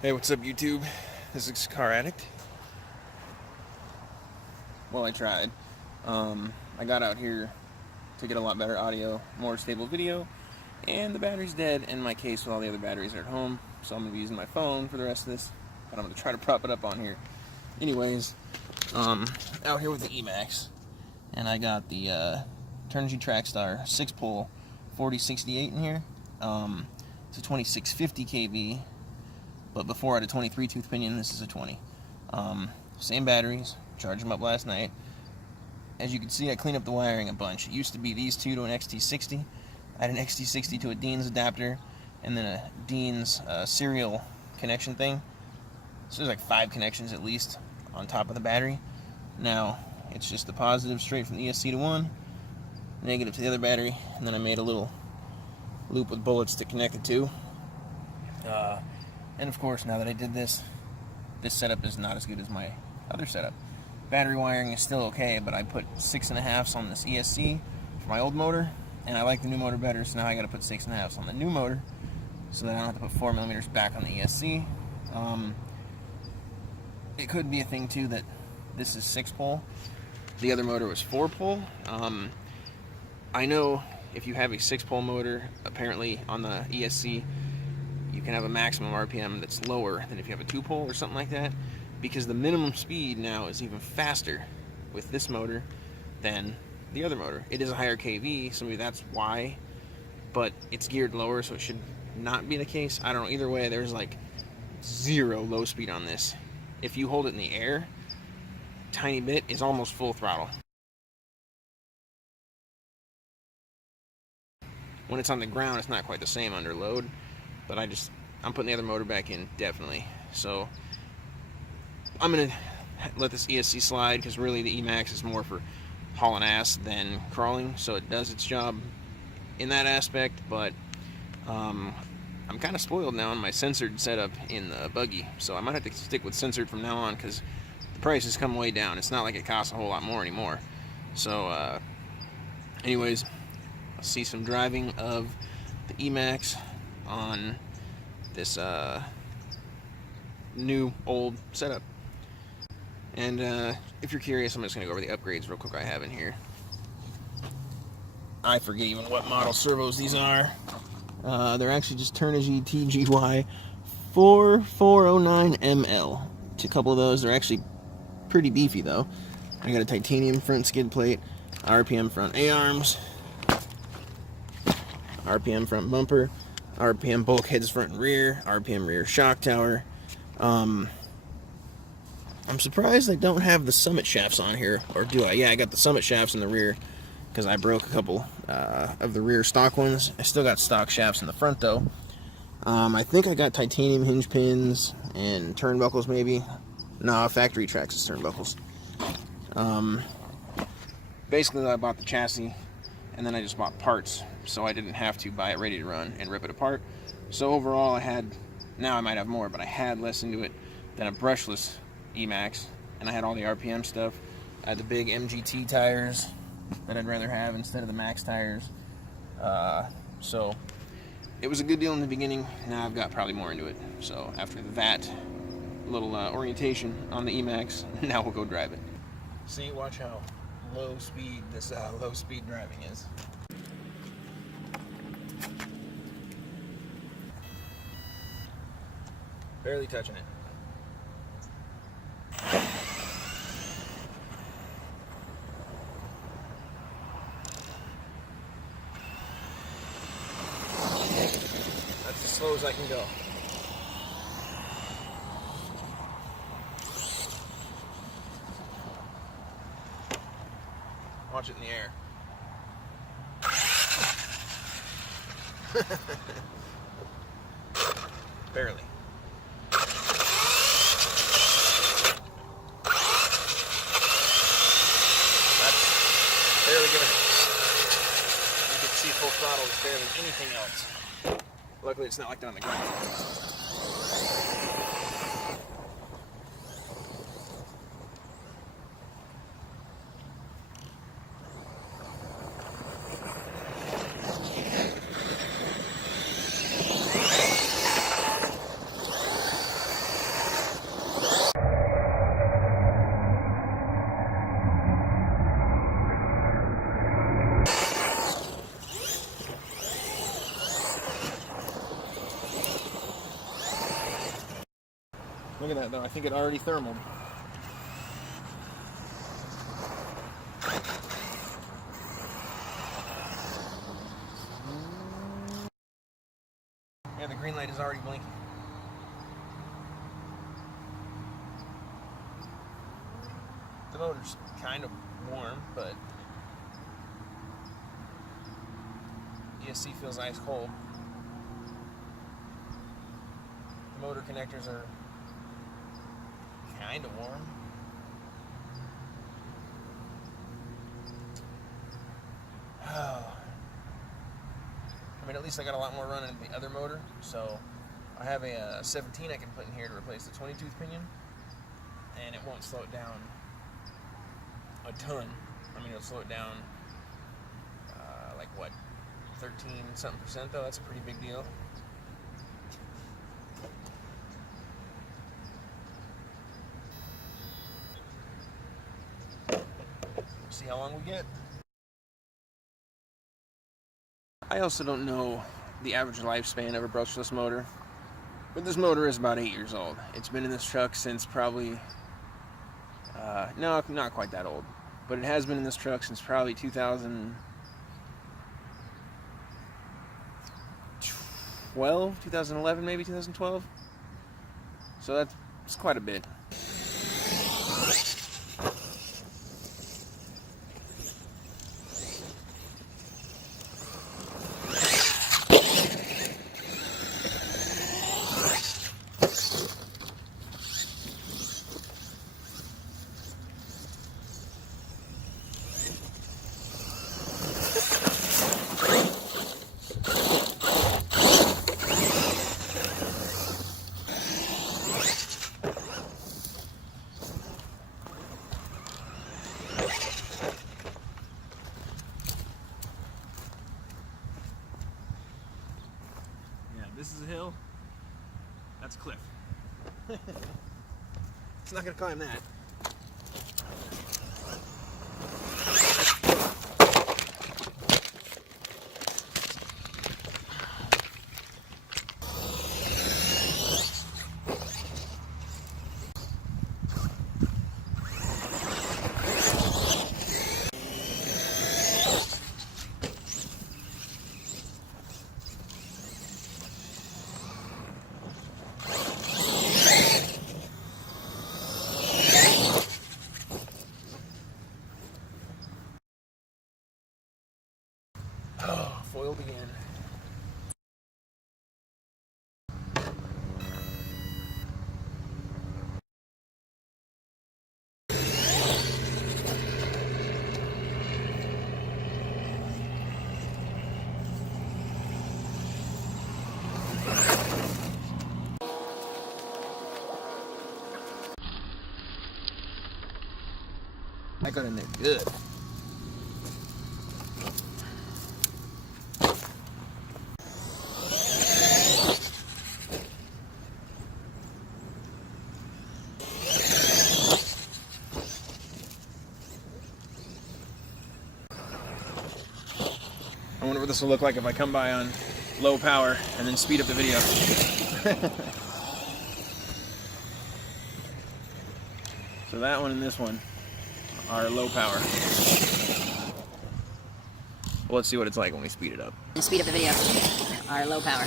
Hey, what's up, YouTube? This is caraddict. Well, I tried. I got out here to get a lot better audio, more stable video, and the battery's dead in my case while the other batteries are at home, so I'm going to be using my phone for the rest of this, but I'm going to try to prop it up on here. Anyways, out here with the Emaxx, and I got the Turnigy Trackstar 6-pole 4068 in here. It's a 2650 kV, but before I had a 23 tooth pinion. This is a 20. Same batteries, charged them up last night. As you can see, I cleaned up the wiring a bunch. It used to be these two to an XT60. I had an XT60 to a Dean's adapter, and then a Dean's serial connection thing. So there's like 5 connections at least on top of the battery. Now, it's just the positive straight from the ESC to one, negative to the other battery, and then I made a little loop with bullets to connect the two. And of course, now that I did this, this setup is not as good as my other setup. Battery wiring is still okay, but I put 6.5s on this ESC for my old motor, and I like the new motor better, so now I gotta put 6.5s on the new motor so that I don't have to put 4mm back on the ESC. It could be a thing too that this is 6-pole. The other motor was 4-pole. I know if you have a 6-pole motor, apparently on the ESC, you can have a maximum RPM that's lower than if you have a 2-pole or something like that, because the minimum speed now is even faster with this motor than the other motor. It is a higher kV, so maybe that's why, but it's geared lower, so it should not be the case. I don't know. Either way, there's like 0 low speed on this. If you hold it in the air, tiny bit is almost full throttle. When it's on the ground, it's not quite the same under load, but I'm putting the other motor back in, definitely. So I'm gonna let this ESC slide, because really the Emaxx is more for hauling ass than crawling, so it does its job in that aspect. But I'm kind of spoiled now on my censored setup in the buggy, so I might have to stick with censored from now on, because the price has come way down. It's not like it costs a whole lot more anymore. So anyways, I'll see some driving of the Emaxx on this new old setup. And if you're curious, I'm just going to go over the upgrades real quick I have in here. I forget even what model servos these are. They're actually just Turnigy TGY 4409ML. A couple of those. They're actually pretty beefy though. I got a titanium front skid plate, RPM front A-arms, RPM front bumper, RPM bulkheads front and rear, RPM rear shock tower. I'm surprised I don't have the summit shafts on here, or do I? Yeah, I got the summit shafts in the rear, because I broke a couple of the rear stock ones. I still got stock shafts in the front though. I think I got titanium hinge pins and turnbuckles maybe. No, factory Traxxas turnbuckles. Basically I bought the chassis, and then I just bought parts, so I didn't have to buy it ready to run and rip it apart. So overall I had, now I might have more, but I had less into it than a brushless Emaxx, and I had all the RPM stuff. I had the big MGT tires that I'd rather have instead of the Max tires. So it was a good deal in the beginning. Now I've got probably more into it. So after that little orientation on the Emaxx, now we'll go drive it. See, watch how low speed this low speed driving is. Barely touching it. That's as slow as I can go. Watch it in the air. Barely. That's barely giving it. You can see full throttle is barely anything else. Luckily it's not like they're on the ground. Look at that though, I think it already thermaled. Yeah, the green light is already blinking. The motor's kind of warm, but ESC feels ice cold. The motor connectors are kind of warm. Oh. I mean, at least I got a lot more running in the other motor, so I have a 17 I can put in here to replace the 22-tooth pinion, and it won't slow it down a ton. I mean, it'll slow it down like what, 13-something% though. That's a pretty big deal. See how long we get. I also don't know the average lifespan of a brushless motor, but this motor is about 8 years old. It's been in this truck since probably, no, not quite that old, but it has been in this truck since probably 2012, 2011, maybe 2012. So that's quite a bit. This is a hill, that's a cliff. It's not going to climb that. Oh, foiled again. I got in there good. I wonder what this will look like if I come by on low power and then speed up the video. So that one and this one are low power. Well, let's see what it's like when we speed it up. And speed up the video are low power.